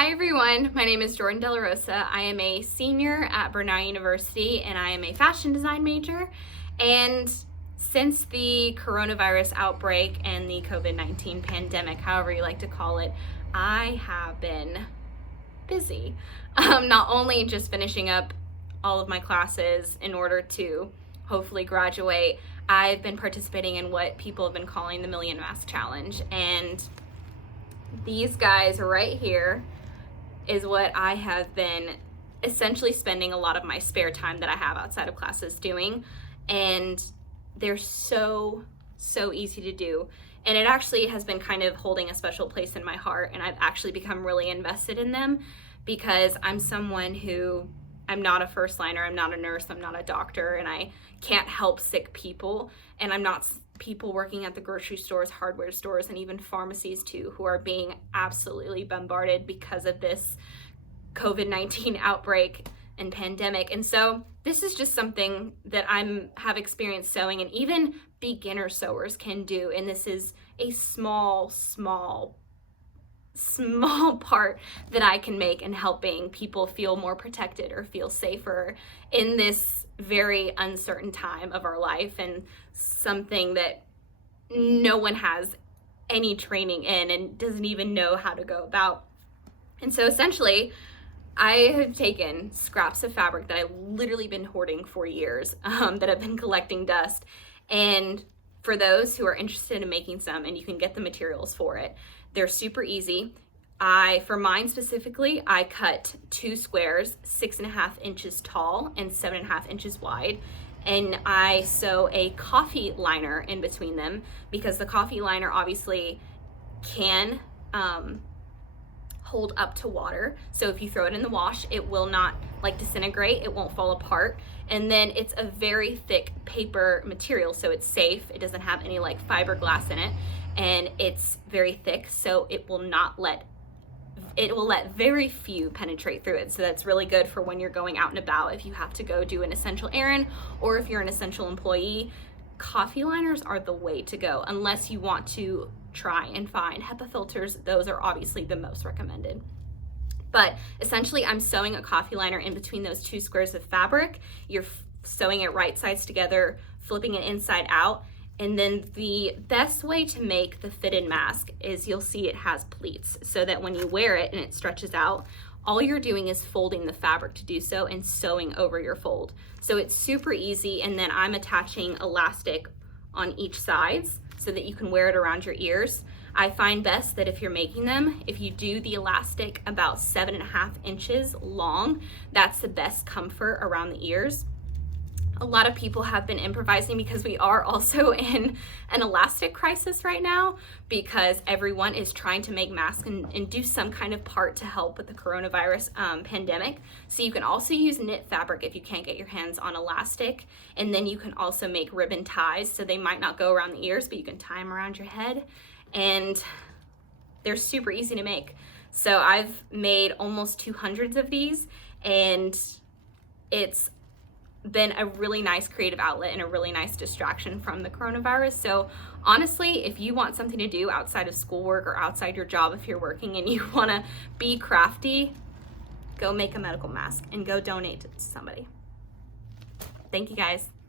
Hi everyone, my name is Jordyn De La Rosa. I am a senior at Brenau University and I am a fashion design major. And since the coronavirus outbreak and the COVID-19 pandemic, however you like to call it, I have been busy. Not only just finishing up all of my classes in order to hopefully graduate, I've been participating in what people have been calling the Million Mask Challenge. And these guys right here is what I have been essentially spending a lot of my spare time that I have outside of classes doing. And they're so easy to do. And it actually has been kind of holding a special place in my heart. And I've actually become really invested in them because I'm someone who, I'm not a first liner, I'm not a nurse, I'm not a doctor, and I can't help sick people. And I'm not people working at the grocery stores, hardware stores, and even pharmacies too, who are being absolutely bombarded because of this COVID-19 outbreak and pandemic. And so this is just something that have experience sewing, and even beginner sewers can do. And this is a small part that I can make in helping people feel more protected or feel safer in this very uncertain time of our life, and something that no one has any training in and doesn't even know how to go about. And so essentially, I have taken scraps of fabric that I've literally been hoarding for years, that have been collecting dust. And for those who are interested in making some, and you can get the materials for it, they're super easy. For mine specifically, I cut 2 squares, 6.5 inches tall and 7.5 inches wide. And I sew a coffee liner in between them because the coffee liner obviously can hold up to water. So if you throw it in the wash, it will not disintegrate, it won't fall apart. And then it's a very thick paper material, so it's safe. It doesn't have any fiberglass in it, and it's very thick, so it will let very few penetrate through it. So that's really good for when you're going out and about, if you have to go do an essential errand, or if you're an essential employee. Coffee liners are the way to go, unless you want to try and find HEPA filters. Those are obviously the most recommended. But essentially, I'm sewing a coffee liner in between those 2 squares of fabric. You're sewing it right sides together, flipping it inside out. And then the best way to make the fitted mask is, you'll see it has pleats, so that when you wear it and it stretches out, all you're doing is folding the fabric to do so and sewing over your fold. So it's super easy. And then I'm attaching elastic on each sides so that you can wear it around your ears. I find best that if you're making them, if you do the elastic about 7.5 inches long, that's the best comfort around the ears. A lot of people have been improvising because we are also in an elastic crisis right now, because everyone is trying to make masks and do some kind of part to help with the coronavirus pandemic. So you can also use knit fabric if you can't get your hands on elastic. And then you can also make ribbon ties, so they might not go around the ears, but you can tie them around your head. And they're super easy to make. So I've made almost 200 of these, and it's been a really nice creative outlet and a really nice distraction from the coronavirus. So honestly, if you want something to do outside of schoolwork or outside your job, if you're working and you want to be crafty, go make a medical mask and go donate to somebody. Thank you guys.